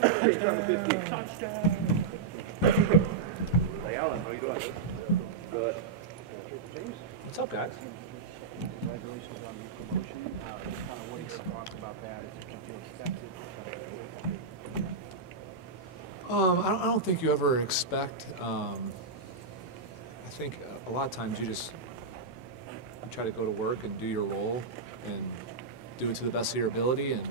Touchdown. Hey, Alan, how you doing? Good. What's up, guys? Congratulations on your promotion. Just kind of what are your thoughts about that? Is it you expected? I don't think you ever expect. I think a lot of times you try to go to work and do your role and do it to the best of your ability. And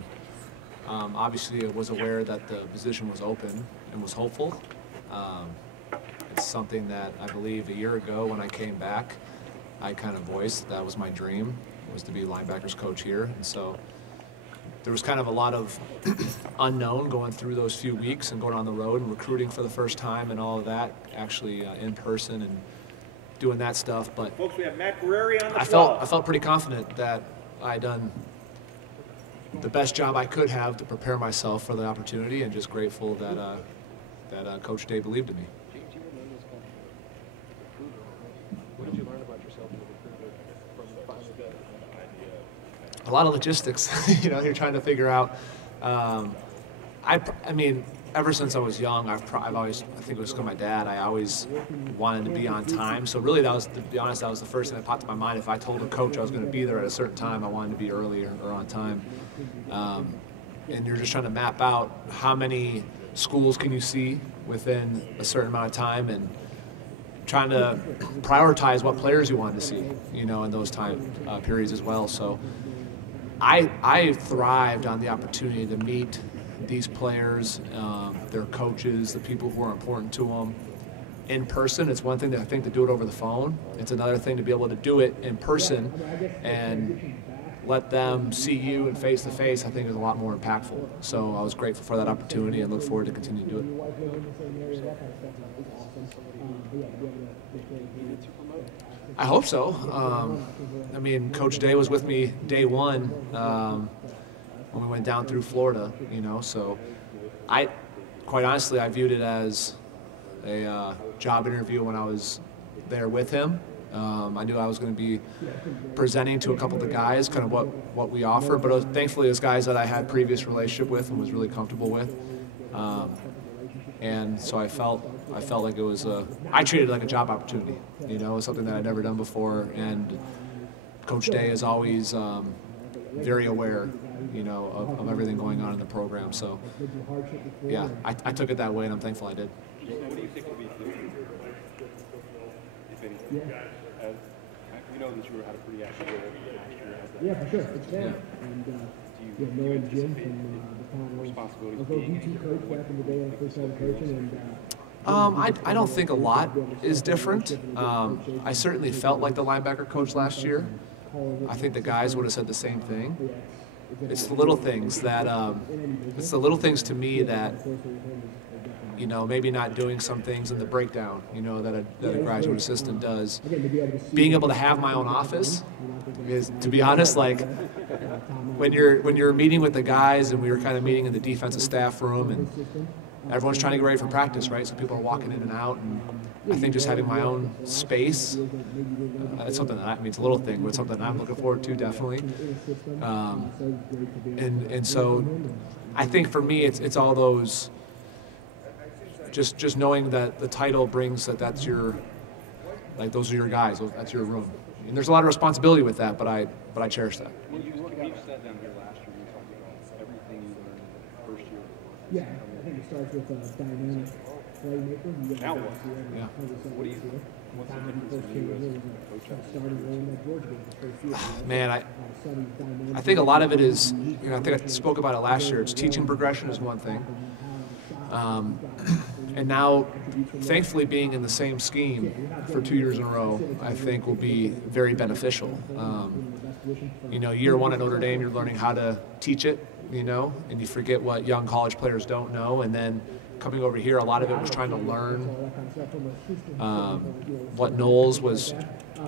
obviously, I was aware that the position was open and was hopeful. It's something that I believe a year ago when I came back, I kind of voiced that was my dream, was to be linebackers coach here. And so there was kind of a lot of unknown going through those few weeks and going on the road and recruiting for the first time and all of that, actually in person and doing that stuff. But Folks, we have Matt Guerreri on the I felt pretty confident that I'd done the best job I could have to prepare myself for the opportunity, and just grateful that Coach Day believed in me. What did you learn about yourself as a recruiter from finally getting an idea? A lot of logistics. You're trying to figure out. I mean, ever since I was young, I've always, I think it was because my dad, I always wanted to be on time. So really, that was, to be honest, that was the first thing that popped in my mind. If I told a coach I was going to be there at a certain time, I wanted to be early or on time. And you're just trying to map out how many schools can you see within a certain amount of time, and trying to prioritize what players you want to see, in those time periods as well. So I thrived on the opportunity to meet these players, their coaches, the people who are important to them in person. It's one thing that I think to do it over the phone. It's another thing to be able to do it in person and let them see you and face to face. I think is a lot more impactful. So I was grateful for that opportunity and look forward to continue to do it. I hope so. I mean, Coach Day was with me day one when we went down through Florida, so quite honestly, I viewed it as a job interview when I was there with him. I knew I was going to be presenting to a couple of the guys kind of what we offer, but thankfully it was guys that I had previous relationship with and was really comfortable with. And so I felt like it was I treated it like a job opportunity, something that I'd never done before. And Coach Day is always very aware, of everything going on in the program. So, yeah, I took it that way, and I'm thankful I did. What do you think will be the future, if anything? We know that you had a pretty active role last year. Yeah, for sure. It's fair. Yeah. And Do you knowing Jim anticipate from the time I was responsibilities a being VP coach back in the day when I first started coaching. I don't think a lot is different. I certainly felt like the linebacker coach last year. I think the guys would have said the same thing. It's the little things that, it's the little things to me that, maybe not doing some things in the breakdown, that a graduate assistant does. Being able to have my own office is, to be honest, like when you're meeting with the guys, and we were kind of meeting in the defensive staff room, and everyone's trying to get ready for practice, right? So people are walking in and out, and I think just having my own space, it's something that it's a little thing, but it's something I'm looking forward to, definitely. And so I think for me, it's all those, just knowing that the title brings that's your, like, those are your guys, that's your room. And there's a lot of responsibility with that, but I cherish that. When you sat down here last year, you talked about everything you learned in the first year. Yeah, I think it starts with a dynamic playmaker. Now what? Yeah. What do you think? What's the difference in you as a coach? Man, I think a lot of it is, I think I spoke about it last year. It's teaching progression is one thing. And now, thankfully, being in the same scheme for 2 years in a row, I think will be very beneficial. Year one at Notre Dame, you're learning how to teach it, and you forget what young college players don't know. And then coming over here, a lot of it was trying to learn what Knowles was,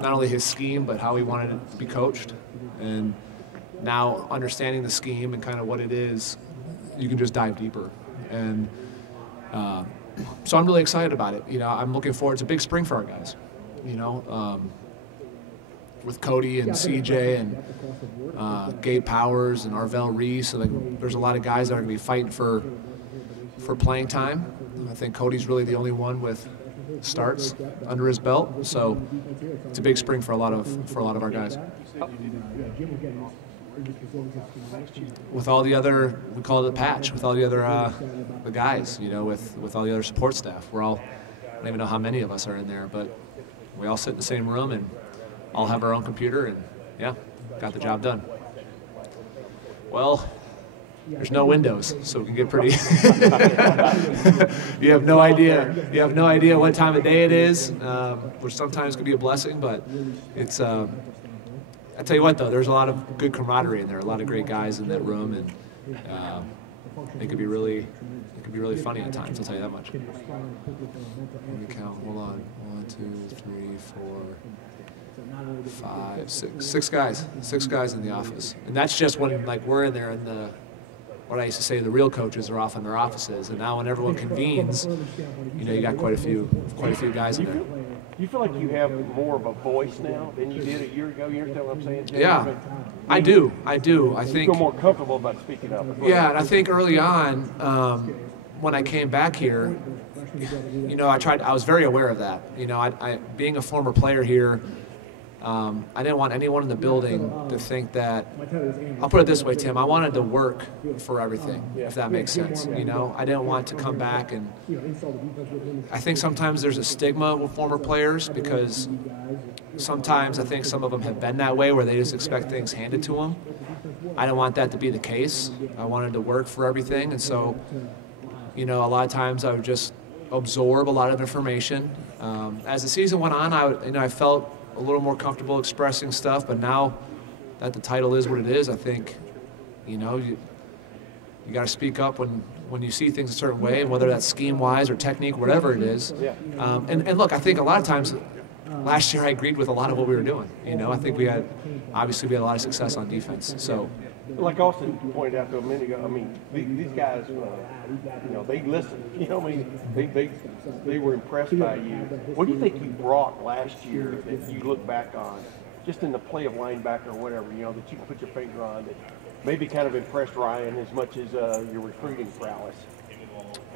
not only his scheme, but how he wanted it to be coached. And now understanding the scheme and kind of what it is, you can just dive deeper. And so I'm really excited about it. I'm looking forward. It's a big spring for our guys. With Cody and CJ and Gabe Powers and Arvell Reese. So there's a lot of guys that are going to be fighting for for playing time. I think Cody's really the only one with starts under his belt, so it's a big spring for a lot of our guys. With all the other, we call it a patch, with all the other the guys, you know, with all the other support staff. We're all, I don't even know how many of us are in there, but we all sit in the same room and all have our own computer, and yeah, got the job done. Well, there's no windows, so it can get pretty. You have no idea. You have no idea what time of day it is, which sometimes can be a blessing, but it's. I tell you what, though, there's a lot of good camaraderie in there. A lot of great guys in that room, and it could be really funny at times. I'll tell you that much. Let me count. Hold on. 1, 2, 3, 4, 5, 6. 6 guys. 6 guys in the office, and that's just when we're in there, and what I used to say, the real coaches are off in their offices, and now when everyone convenes, you got quite a few guys in there. You feel like you have more of a voice now than you did a year ago? You understand what I'm saying, Jay? Yeah, I do. I you think. feel more comfortable about speaking up. Yeah, and I think early on, when I came back here, I was very aware of that. I being a former player here, I didn't want anyone in the building to think that. I'll put it this way, Tim. I wanted to work for everything, if that makes sense. I didn't want to come back, and I think sometimes there's a stigma with former players because sometimes I think some of them have been that way where they just expect things handed to them. I didn't want that to be the case. I wanted to work for everything, and so a lot of times I would just absorb a lot of information. As the season went on, I felt a little more comfortable expressing stuff, but now that the title is what it is, I think, you got to speak up when you see things a certain way, and whether that's scheme-wise or technique, whatever it is. And look, I think a lot of times, last year I agreed with a lot of what we were doing. I think we had a lot of success on defense. So, like Austin pointed out a minute ago, I mean, these guys, they listened. They were impressed by you. What do you think you brought last year that you look back on, just in the play of linebacker or whatever, that you can put your finger on that maybe kind of impressed Ryan as much as your recruiting prowess?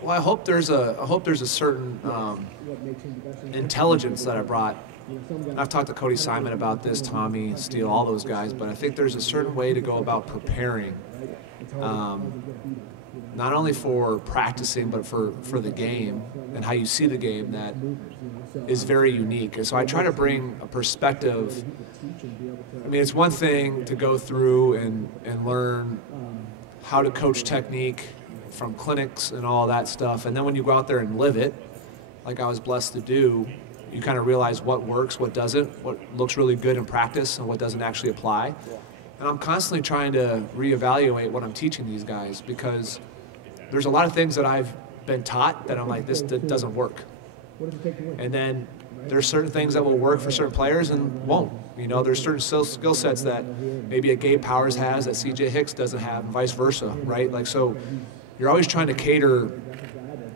Well, I hope there's a certain intelligence that I brought. I've talked to Cody Simon about this, Tommy Steele, all those guys, but I think there's a certain way to go about preparing, not only for practicing, but for the game and how you see the game that is very unique. And so I try to bring a perspective. I mean, it's one thing to go through and learn how to coach technique from clinics and all that stuff, and then when you go out there and live it, like I was blessed to do, you kind of realize what works, what doesn't, what looks really good in practice, and what doesn't actually apply. And I'm constantly trying to reevaluate what I'm teaching these guys, because there's a lot of things that I've been taught that I'm like, this doesn't work. And then there's certain things that will work for certain players and won't. There's certain skill sets that maybe a Gabe Powers has that CJ Hicks doesn't have, and vice versa, right? So you're always trying to cater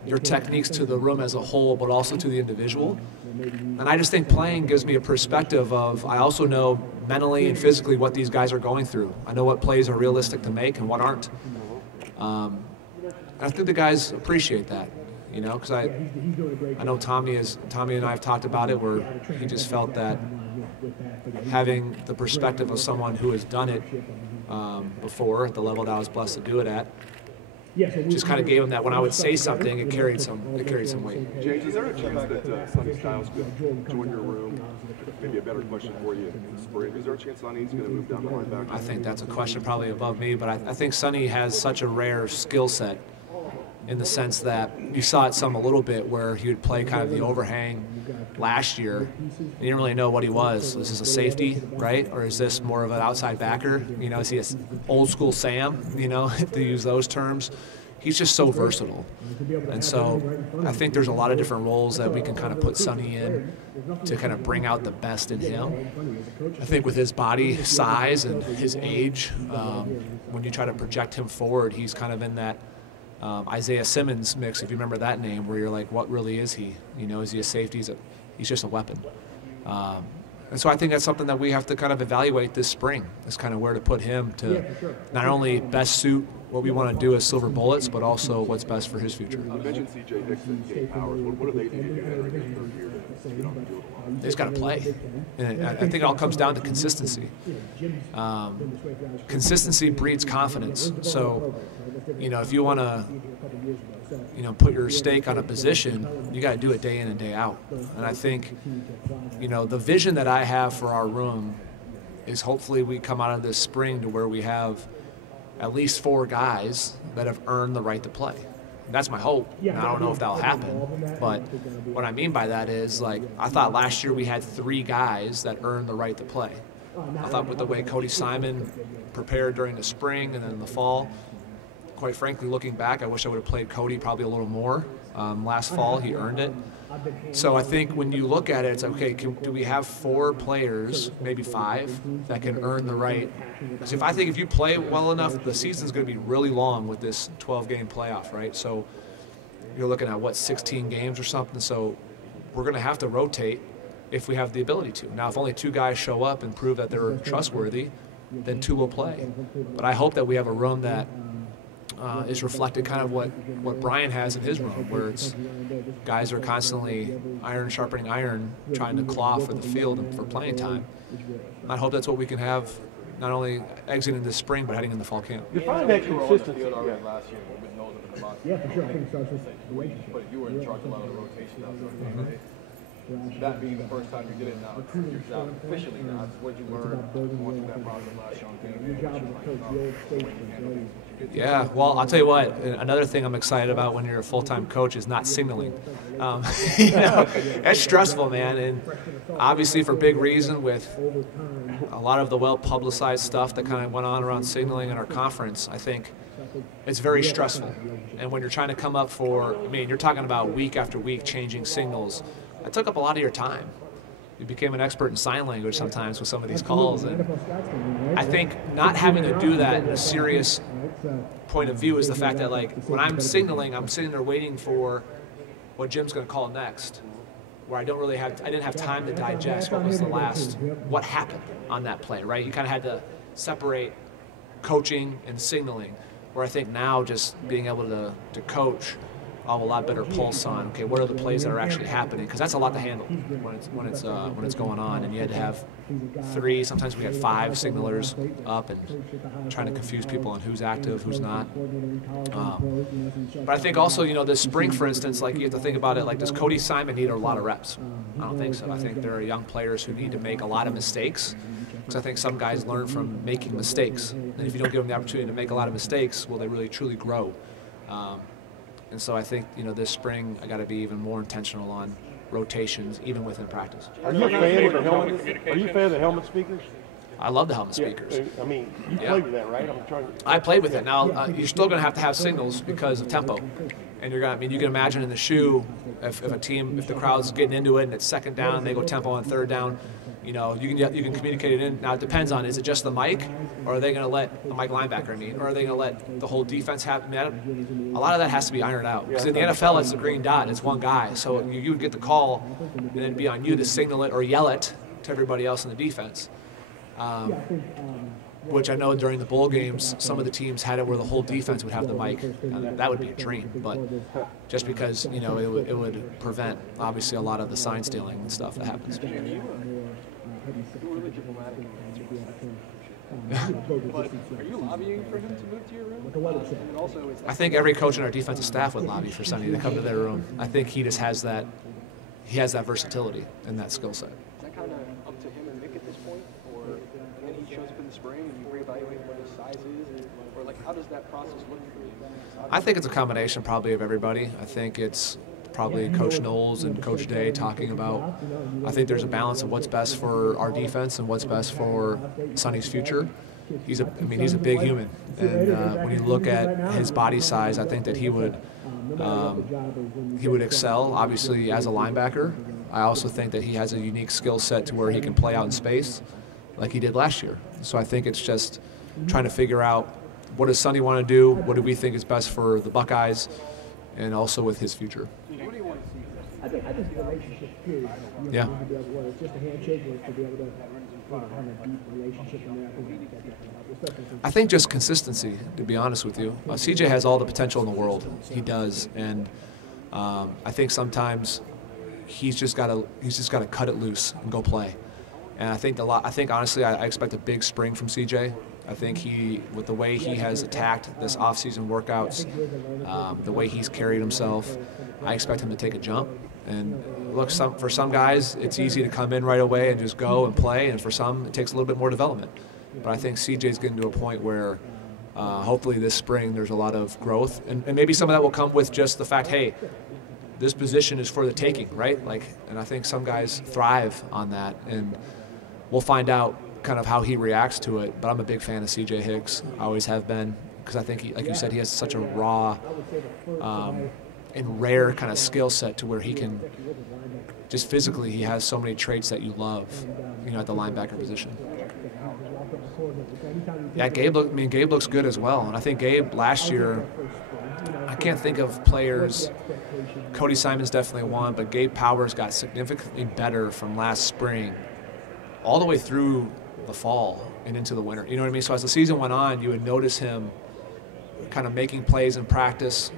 your techniques to the room as a whole, but also to the individual. And I just think playing gives me a perspective of, I also know mentally and physically what these guys are going through. I know what plays are realistic to make and what aren't. I think the guys appreciate that, because I know Tommy and I have talked about it, where he just felt that having the perspective of someone who has done it before at the level that I was blessed to do it at, just kind of gave him that when I would say something, it carried some weight. James, is there a chance that Sonny Styles could join your room? Maybe a better question for you in the spring. Is there a chance Sonny's going to move down the linebacker? I think that's a question probably above me, but I think Sonny has such a rare skill set in the sense that you saw it a little bit where he would play kind of the overhang last year. You didn't really know what he was. Is this a safety, right? Or is this more of an outside backer? Is he an old school Sam, to use those terms? He's just so versatile. And so I think there's a lot of different roles that we can kind of put Sonny in to kind of bring out the best in him. I think with his body size and his age, when you try to project him forward, he's kind of in that Isaiah Simmons mix, if you remember that name, where you're like, what really is he? Is he a safety? He's just a weapon. And so I think that's something that we have to kind of evaluate this spring, is kind of where to put him to not only best suit what we want to do as silver bullets, but also what's best for his future. You mentioned C.J. Hicks and Gabe Powers. What do they need to get in their first year to get on the field a lot? They just got to play. And I think it all comes down to consistency. Consistency breeds confidence. So, if you want to, put your stake on a position, you got to do it day in and day out. And I think, the vision that I have for our room is hopefully we come out of this spring to where we have at least 4 guys that have earned the right to play. That's my hope. And I don't know if that'll happen, but what I mean by that is, I thought last year we had 3 guys that earned the right to play. I thought with the way Cody Simon prepared during the spring and then in the fall, quite frankly, looking back, I wish I would have played Cody probably a little more. Last fall, he earned it. So I think when you look at it, it's okay, do we have 4 players, maybe 5, that can earn the right? Because if you play well enough, the season's going to be really long with this 12-game playoff, right? So you're looking at, 16 games or something? So we're going to have to rotate if we have the ability to. Now, if only 2 guys show up and prove that they're trustworthy, then 2 will play. But I hope that we have a room that is reflected kind of what Brian has in his room, where it's guys are constantly iron sharpening iron, trying to claw for the field and for playing time. And I hope that's what we can have, not only exiting this spring, but heading into fall camp. Define that consistency. Last year, with nose up in the box. Yeah, for sure. I think it starts with relationship. But you were in charge of a lot of the rotation out there, right? That being the first time you did it now, it's your job officially now. What you learned going through that process last year. Your job as a coach, the old station. Yeah, well, I'll tell you what, another thing I'm excited about when you're a full-time coach is not signaling. That's stressful, man, and obviously for big reason with a lot of the well-publicized stuff that kind of went on around signaling in our conference, I think it's very stressful. And when you're trying to come up you're talking about week after week changing signals, that took up a lot of your time. You became an expert in sign language sometimes with some of these calls, and I think not having to do that in a serious point of view is the fact that, when I'm signaling, I'm sitting there waiting for what Jim's going to call next, where I didn't have time to digest what happened on that play, right? You kind of had to separate coaching and signaling, where I think now just being able to coach, I'll have a lot better pulse on, okay, what are the plays that are actually happening? Because that's a lot to handle when it's going on, and you had to have 3, sometimes we had 5 signalers up and trying to confuse people on who's active, who's not. But I think also, this spring, for instance, you have to think about it, does Cody Simon need a lot of reps? I don't think so. I think there are young players who need to make a lot of mistakes, because I think some guys learn from making mistakes. And if you don't give them the opportunity to make a lot of mistakes, will they really truly grow? And so I think, this spring I got to be even more intentional on rotations, even within practice. Are you a fan of the helmet? Are you a fan of the helmet speakers? I love the helmet speakers. I mean, you played with that, right? I played with it. Now you're still going to have signals because of tempo, and you can imagine in the shoe if the crowd's getting into it and it's 2nd down, they go tempo on 3rd down. You can communicate it in. Now it depends on, is it just the mic, or are they going to let the mic linebacker, or are they going to let the whole defense have? A lot of that has to be ironed out, because in the NFL it's a green dot, it's one guy, so you would get the call, and then it'd be on you to signal it or yell it to everybody else in the defense. Which I know during the bowl games, some of the teams had it where the whole defense would have the mic. That would be a dream, but just because it would prevent obviously a lot of the sign stealing and stuff that happens. But are you lobbying for him to move to your room? I think every coach in our defensive staff would lobby for Sonny to come to their room. I think he just has that. He has that versatility and that skill set. Is that kind of up to him and Mick at this point, or and then he shows up in the spring and you reevaluate what his size is, or how does that process look for you? I think it's a combination probably of everybody. I think it's probably Coach Knowles and Coach Day talking about, I think there's a balance of what's best for our defense and what's best for Sonny's future. He's a big human, and when you look at his body size, I think that he would excel, obviously, as a linebacker. I also think that he has a unique skill set to where he can play out in space like he did last year. So I think it's just trying to figure out, what does Sonny want to do? What do we think is best for the Buckeyes, and also with his future? I think the relationship period. Yeah. It's just a handshake, or to be able to have a deep relationship in there. I think that I think just consistency, to be honest with you. CJ has all the potential in the world. He does, and I think sometimes he's just got to cut it loose and go play. And I think honestly, I expect a big spring from CJ. I think with the way he has attacked this off-season workouts, the way he's carried himself, I expect him to take a jump. And look, for some guys, it's easy to come in right away and just go and play, and for some, it takes a little bit more development. But I think CJ's getting to a point where hopefully this spring there's a lot of growth, and maybe some of that will come with just the fact, hey, this position is for the taking, right? And I think some guys thrive on that, and we'll find out kind of how he reacts to it. But I'm a big fan of CJ Hicks. I always have been, because I think, like you said, he has such a raw and rare kind of skill set to where he can just physically, he has so many traits that you love, at the linebacker position. Yeah, Gabe looks good as well. And I think Gabe last year, I can't think of players. Cody Simon's definitely one, but Gabe Powers got significantly better from last spring all the way through the fall and into the winter. You know what I mean? So as the season went on, you would notice him kind of making plays in practice,